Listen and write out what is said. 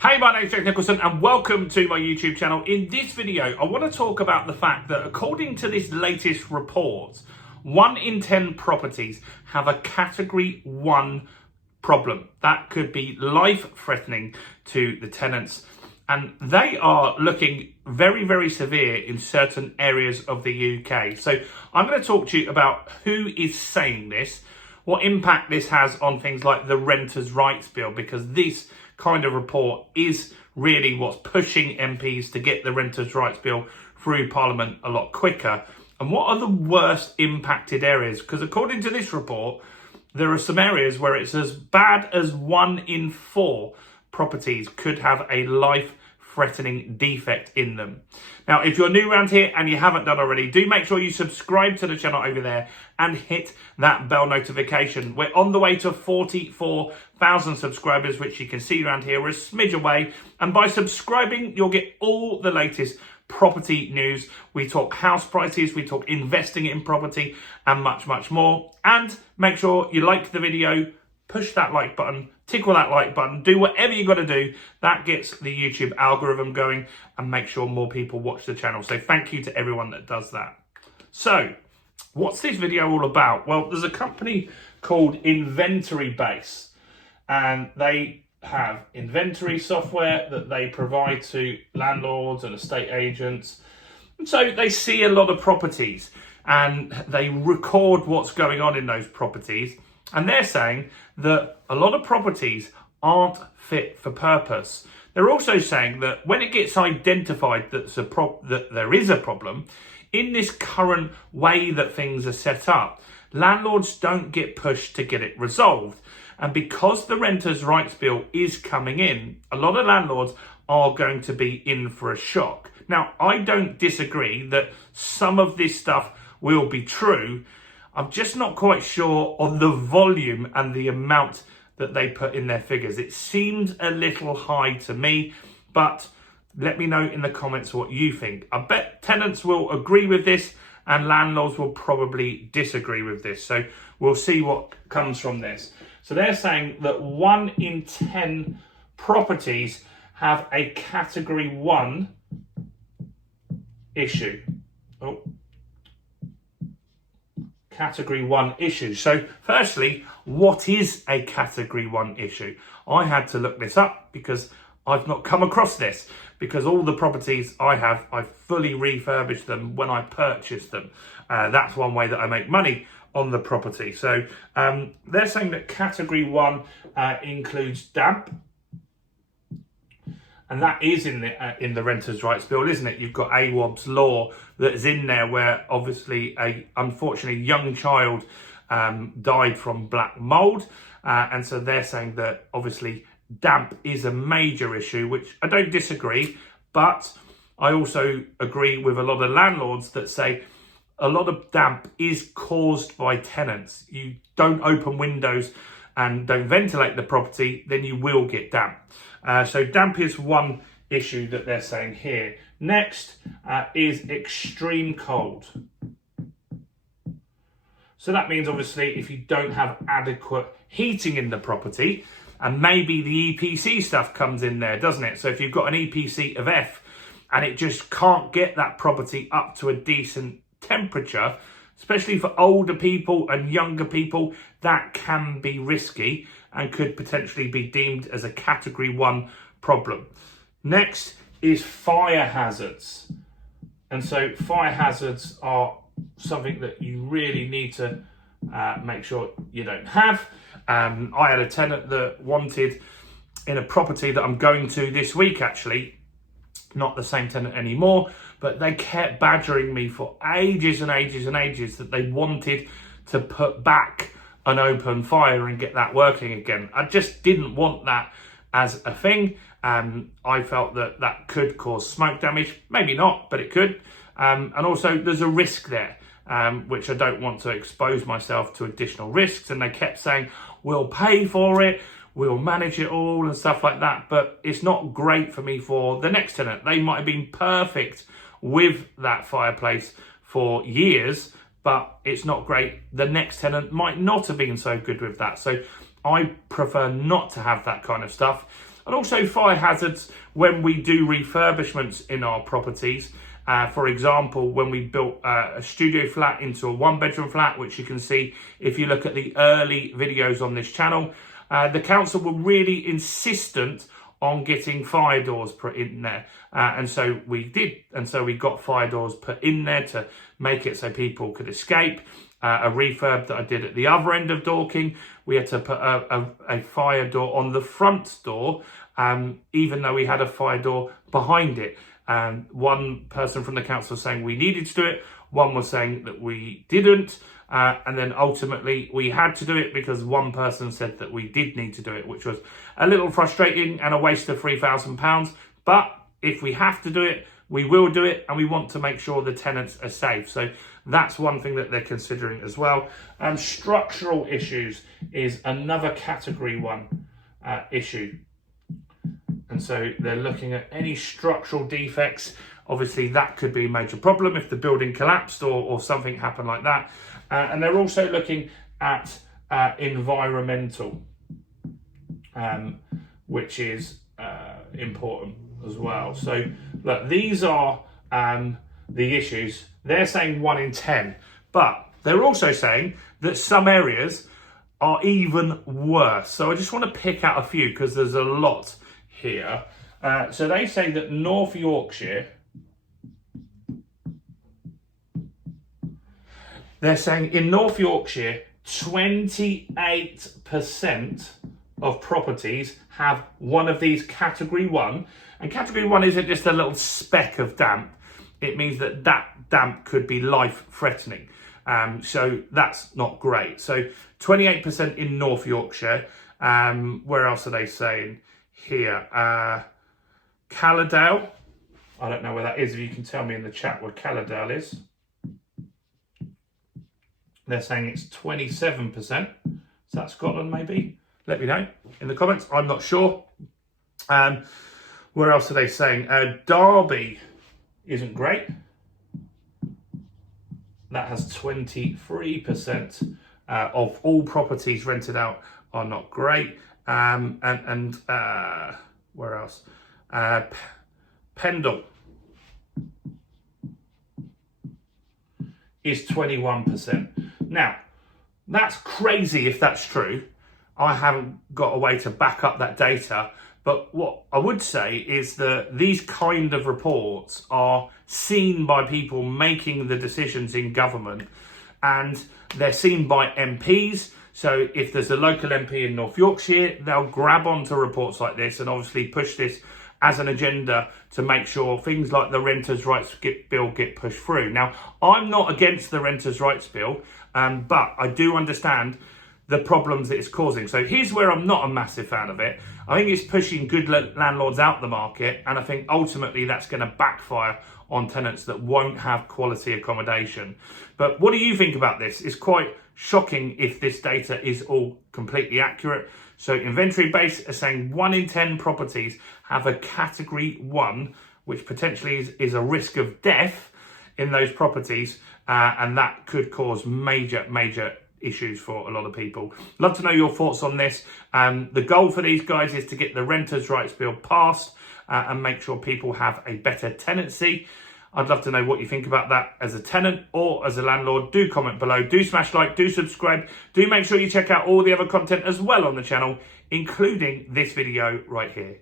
Hey, my name's Jack Nicholson and welcome to my YouTube channel. In this video, I want to talk about the fact that according to this latest report, 1 in 10 properties have a category 1 problem. That could be life-threatening to the tenants, and they are looking very, very severe in certain areas of the UK. So I'm going to talk to you about who is saying this, what impact this has on things like the Renters' Rights Bill, because this kind of report is really what's pushing MPs to get the Renters' Rights Bill through Parliament a lot quicker. And what are the worst impacted areas? Because according to this report, there are some areas where it's as bad as 1 in 4 properties could have a life-threatening defect in them. Now, if you're new around here and you haven't done already, do make sure you subscribe to the channel over there and hit that bell notification. We're on the way to 44,000 subscribers, which you can see around here. We're a smidge away. And by subscribing, you'll get all the latest property news. We talk house prices, we talk investing in property, and much, much more. And make sure you like the video, push that like button, tickle that like button, do whatever you got to do. That gets the YouTube algorithm going and make sure more people watch the channel. So thank you to everyone that does that. So what's this video all about? Well, there's a company called Inventory Base, and they have inventory software that they provide to landlords and estate agents. And so they see a lot of properties and they record what's going on in those properties. And they're saying that a lot of properties aren't fit for purpose. They're also saying that when it gets identified that there is a problem, in this current way that things are set up, landlords don't get pushed to get it resolved. And because the Renters' Rights Bill is coming in, a lot of landlords are going to be in for a shock. Now, I don't disagree that some of this stuff will be true. I'm just not quite sure on the volume and the amount that they put in their figures. It seems a little high to me, but let me know in the comments what you think. I bet tenants will agree with this and landlords will probably disagree with this. So we'll see what comes from this. So they're saying that 1 in 10 properties have a category 1 issue. Category 1 issue. So firstly, what is a category 1 issue? I had to look this up because I've not come across this, because all the properties I have, I fully refurbished them when I purchased them. That's one way that I make money on the property. So they're saying that category 1 includes damp, and that is in the Renters' Rights Bill, isn't it? You've got AWOB's law that's in there, where obviously unfortunately young child died from black mold, and so they're saying that obviously damp is a major issue, which I don't disagree, but I also agree with a lot of landlords that say a lot of damp is caused by tenants. You don't open windows and don't ventilate the property, then you will get damp. So damp is one issue that they're saying here. Next is extreme cold. So that means obviously if you don't have adequate heating in the property, and maybe the EPC stuff comes in there, doesn't it? So if you've got an EPC of F and it just can't get that property up to a decent temperature, especially for older people and younger people, that can be risky and could potentially be deemed as a category 1 problem. Next is fire hazards. And so fire hazards are something that you really need to make sure you don't have. I had a tenant that wanted, in a property that I'm going to this week actually, not the same tenant anymore, but they kept badgering me for ages and ages and ages that they wanted to put back an open fire and get that working again. I just didn't want that as a thing. I felt that that could cause smoke damage. Maybe not, but it could. And also there's a risk there, which I don't want to expose myself to additional risks. And they kept saying, we'll pay for it, we'll manage it all and stuff like that. But it's not great for me for the next tenant. They might have been perfect with that fireplace for years, but it's not great. The next tenant might not have been so good with that. So I prefer not to have that kind of stuff. and also fire hazards when we do refurbishments in our properties. For example, when we built a studio flat into a one-bedroom flat, which you can see if you look at the early videos on this channel, the council were really insistent on getting fire doors put in there. And so we did. And so we got fire doors put in there to make it so people could escape. A refurb that I did at the other end of Dorking, we had to put a fire door on the front door, even though we had a fire door behind it. One person from the council was saying we needed to do it. One was saying that we didn't. And then ultimately we had to do it because one person said that we did need to do it, which was a little frustrating and a waste of £3,000. But if we have to do it, we will do it, and we want to make sure the tenants are safe. So that's one thing that they're considering as well. Structural issues is another category 1 issue. And so they're looking at any structural defects. Obviously, that could be a major problem if the building collapsed or something happened like that. And they're also looking at environmental, which is important as well. So look, these are the issues. They're saying 1 in 10, but they're also saying that some areas are even worse. So I just want to pick out a few because there's a lot here. So they say that North Yorkshire, they're saying in North Yorkshire, 28% of properties have one of these category 1. And category 1 isn't just a little speck of damp. It means that that damp could be life-threatening. So that's not great. So 28% in North Yorkshire. Where else are they saying here? Calladale. I don't know where that is. If you can tell me in the chat where Calladale is. They're saying it's 27%. Is that Scotland maybe? Let me know in the comments. I'm not sure. Where else are they saying? Derby isn't great. That has 23% of all properties rented out are not great. And where else? Pendle is 21%. Now, that's crazy if that's true. I haven't got a way to back up that data. But what I would say is that these kind of reports are seen by people making the decisions in government, and they're seen by MPs. So if there's a local MP in North Yorkshire, they'll grab onto reports like this and obviously push this as an agenda to make sure things like the Renters' Rights Bill get pushed through. Now, I'm not against the Renters' Rights Bill, but I do understand the problems that it's causing. So here's where I'm not a massive fan of it. I think it's pushing good landlords out the market, and I think ultimately that's going to backfire on tenants that won't have quality accommodation. But what do you think about this? It's quite shocking if this data is all completely accurate. So Inventory Base are saying 1 in 10 properties have a category 1, which potentially is a risk of death in those properties, and that could cause major issues for a lot of people. Love to know your thoughts on this. The goal for these guys is to get the Renters' Rights Bill passed and make sure people have a better tenancy. I'd love to know what you think about that as a tenant or as a landlord. Do comment below. Do smash like. Do subscribe. Do make sure you check out all the other content as well on the channel, including this video right here.